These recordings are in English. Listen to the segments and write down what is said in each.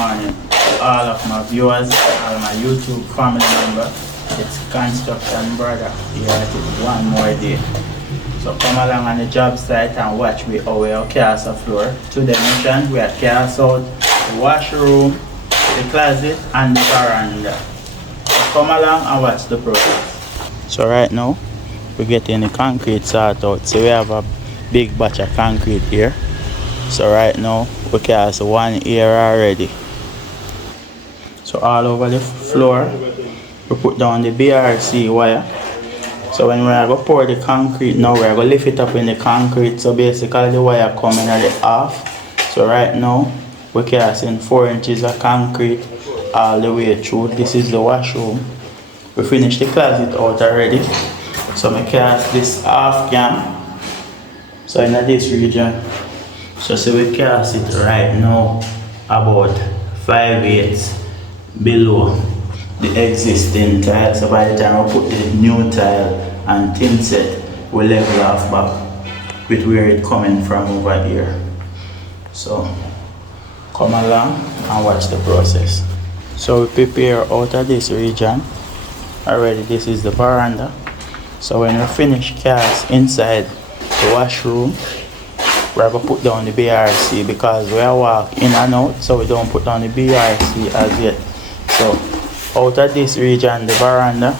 morning to all of my viewers, all my YouTube family members. It's Construction Brother here at it one more day. So come along on the job site and watch me how we cast the floor. Today mission we are cast out the washroom, the closet and the veranda. So come along and watch the process. So right now we're getting the concrete sorted out. So we have a big batch of concrete here. So right now we cast one here already. So all over the floor we put down the BRC wire. So when we are going to pour the concrete now, we are going to lift it up in the concrete. So basically the wire coming at the half. So right now we're casting 4 inches of concrete all the way through. This is the washroom. We finished the closet out already. So I cast this half cam. So in this region. So we cast it right now about 5/8 below the existing tile. So by the time I put the new tile and thin set, we level off back with where it coming from over here. So come along and watch the process. So we prepare out of this region already. This is the veranda. So when we finish cast inside the washroom, we're going to put down the BRC because we are walk in and out, so we don't put down the BRC as yet. So out of this region, the veranda,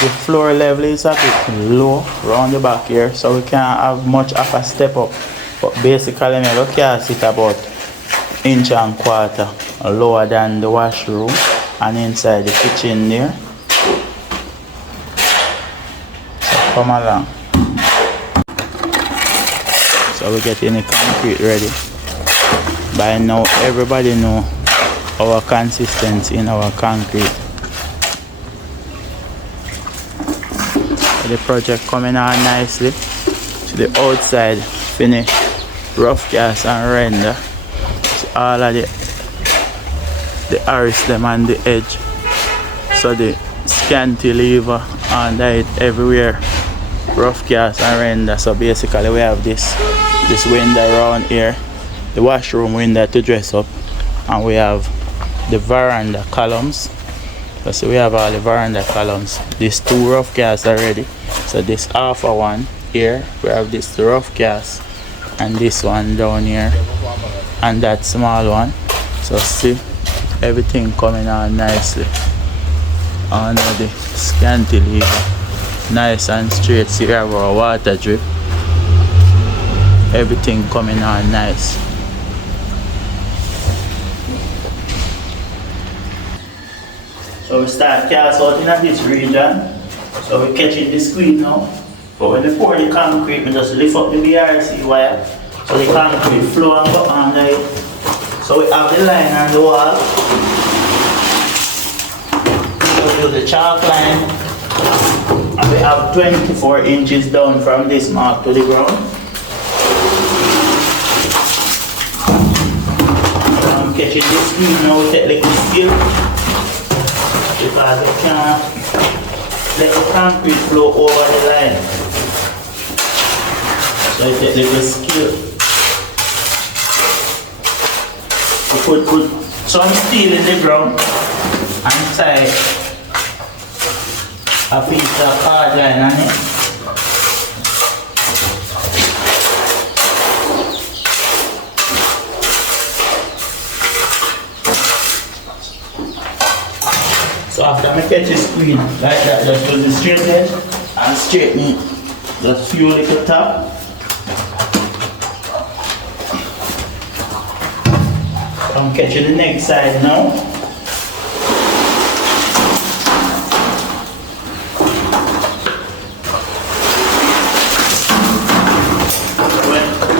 the floor level is a bit low around the back here, so we can't have much of a step up. But basically, I'm going to cast it about 1.25 inches lower than the washroom and inside the kitchen there. So come along. So we're getting the concrete ready. By now, everybody know our consistency in our concrete. So the project coming on nicely. So the outside finished, rough cast and render. So all of the arcs them on the edge. So the cantilever under it everywhere, rough cast and render. So basically we have this window around here, the washroom window to dress up, and we have the veranda columns. So we have all the veranda columns. These 2 rough casts already. So this half a one here, we have this rough cast and this one down here and that small one. So see everything coming on nicely under the cantilever, nice and straight. See we have our water drip. Everything coming on nice. So we start cast out in this region. So we're catching the squeeze now. But when we pour the concrete, we just lift up the BRC wire. So the concrete flow and go under it. So we have the line on the wall. We do the chalk line. And we have 24 inches down from this mark to the ground. Catching this squeeze now, we take little skill because we can't let the concrete flow over the line. So we take little skill. We put some steel in the ground and tie a piece of hard line on it. So after I catch the screen like that, just put the straight edge and straighten it. Just few little tap. I'm catching the next side now.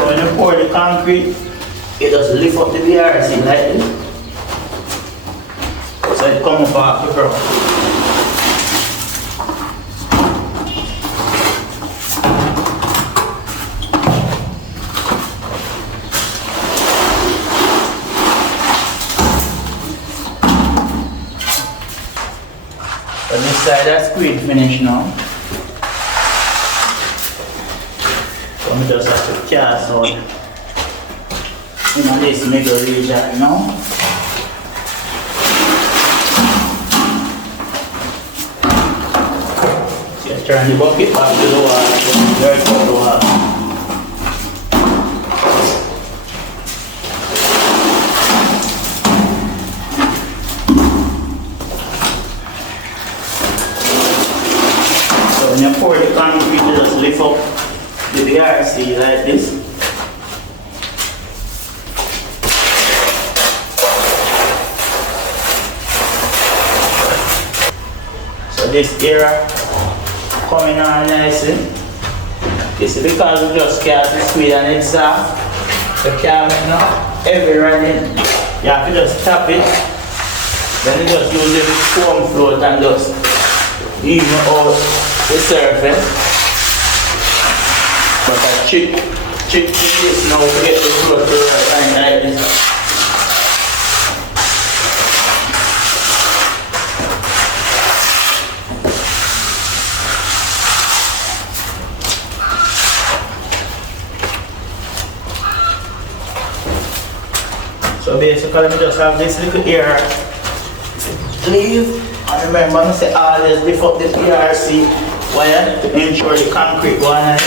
When you pour the concrete, it just lift up the BRC like this. So it comes off the ground. So this side that's squid finished now. So I just have to cast out in this middle region now. turn the bucket back to the wall, very good the wall. So when you pour the concrete, you just lift up the BRC like this. So this area coming on nicely. This is because we just cast the squid and it's soft. You can't make no heavy running. You have to just tap it. Then you just use the foam float and just even out the surface. But I check this now to get the float to right like this. So basically, we just have this little area leave. And remember, I say always lift up the PRC wire to ensure the concrete one.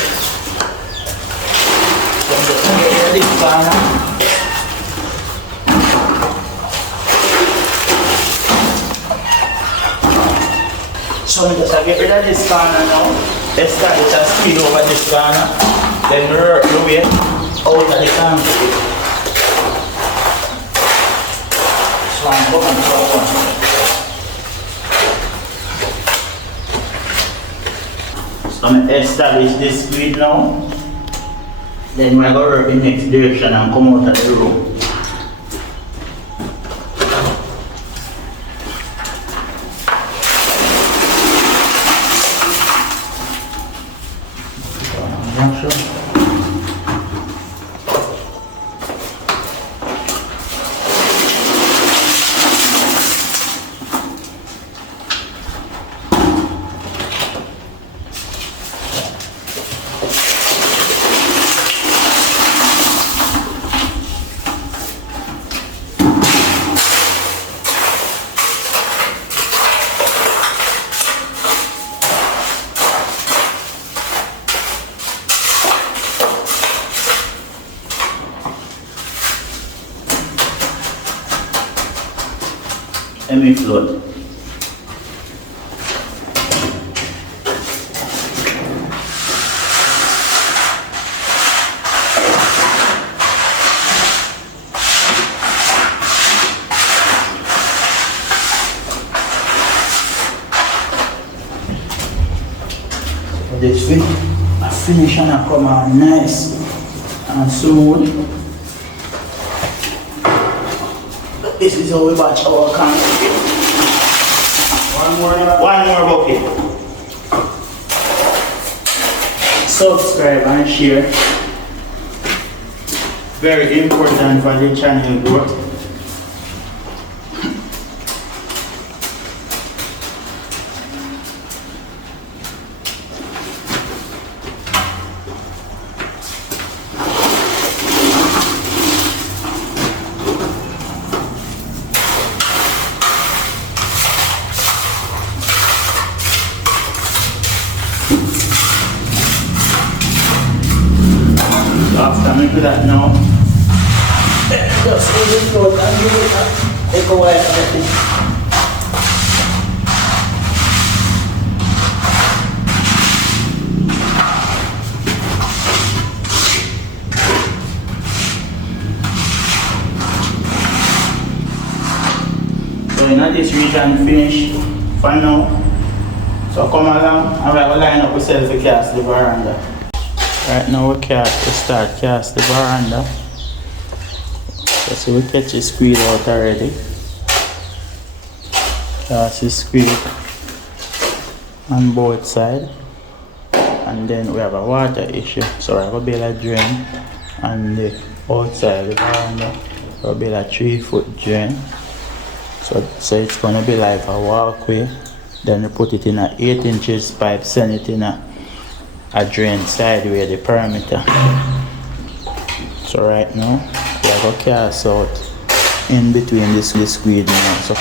So I'm just going to get this corner. So I'm just going to get rid of this corner now. Let's start to speed over this corner. Then work the way out of the concrete. So I'm going to establish this squid now. Then we're going to work in the next direction and come out of the room. Let me float. This way, I finish and I come out nice and smooth. This is how we batch our concrete. One more bucket. Subscribe and share. Very important for the channel growth. After I do that now, just use the float and give it a take a while to get it. So in this region finish for now. So come along and we're going to line up ourselves to cast the veranda. Right now we start cast the veranda. So we catch the squid out already. Cast the squid on both sides. And then we have a water issue. So we're going to build a drain on the outside of the veranda. We'll build a 3-foot drain. So it's going to be like a walkway. Then we put it in a 8 inches pipe, send it in a drain sideway, the perimeter. So right now, we are going to cast out in between this squid now. So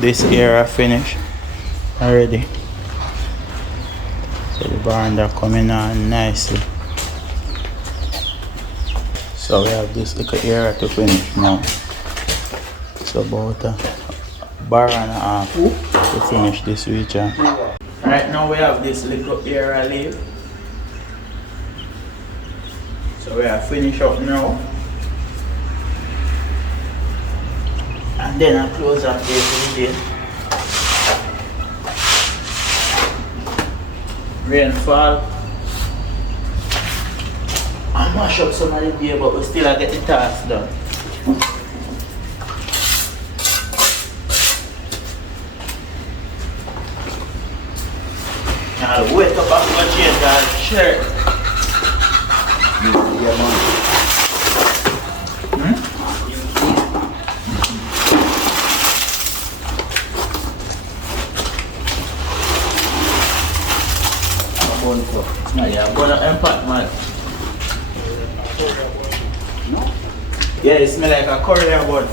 this area finished already. So the veranda coming on nicely. So we have this little area to finish now. So about a bar and a half to finish this region. Right now we have this little area left. So we are finished up now. And then I close up every day. Rainfall. I mash up some of the beer, but we still get the task done. I'll wait up and go change that shirt. Yeah, man. Yeah, I'm gonna impact, man. No? Yeah, it smells like a Korean bun.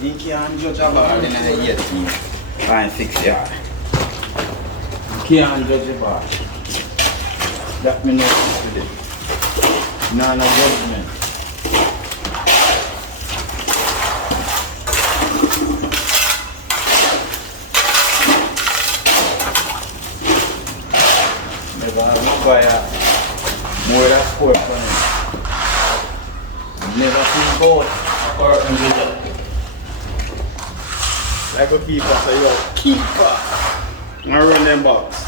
You can't judge a ball in a year team. 5-6 yard. You can't judge a ball. That me know today. No judgment. Never require more than sport for him. Never seen both or individual. Like a keeper, so you're a keeper. I run them box.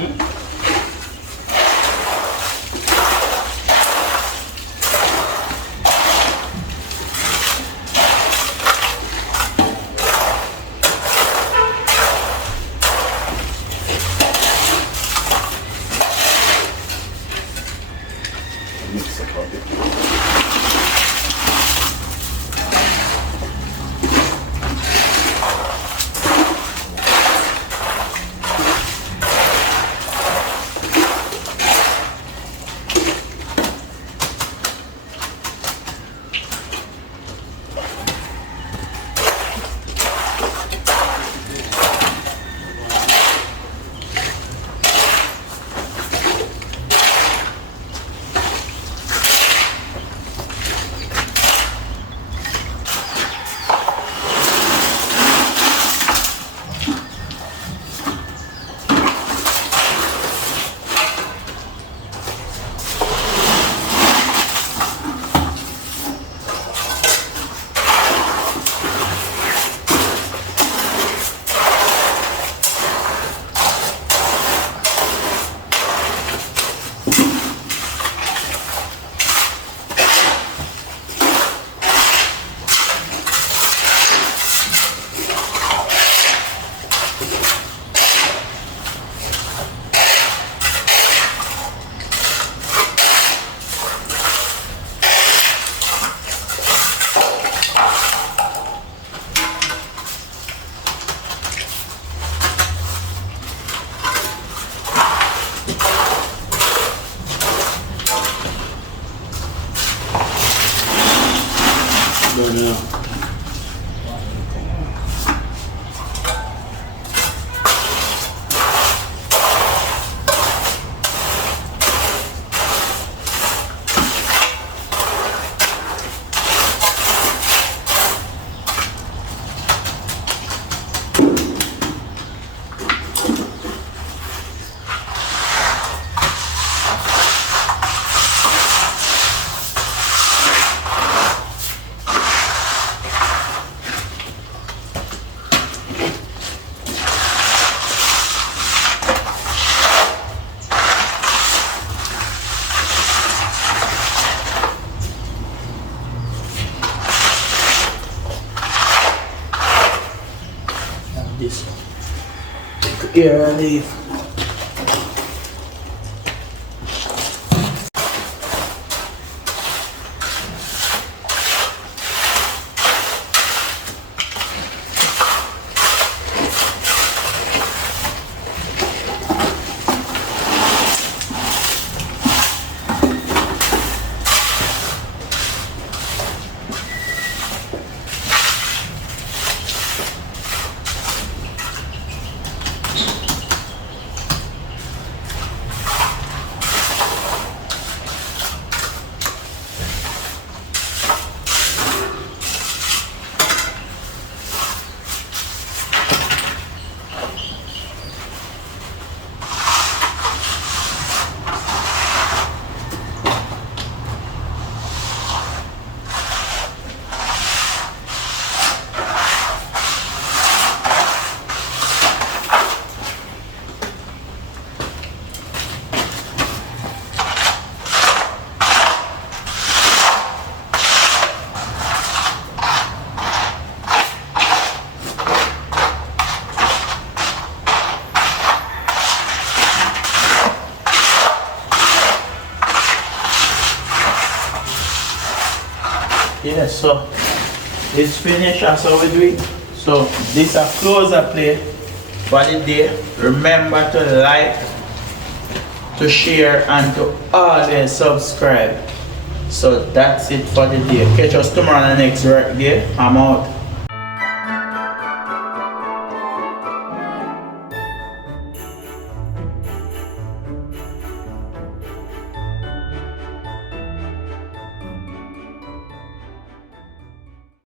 Mix it up. This here and leave. Yes, so it's finished as how we do it. So this a closer play for the day. Remember to like, to share, and to always subscribe. So that's it for the day. Catch us tomorrow on the next work day. I'm out.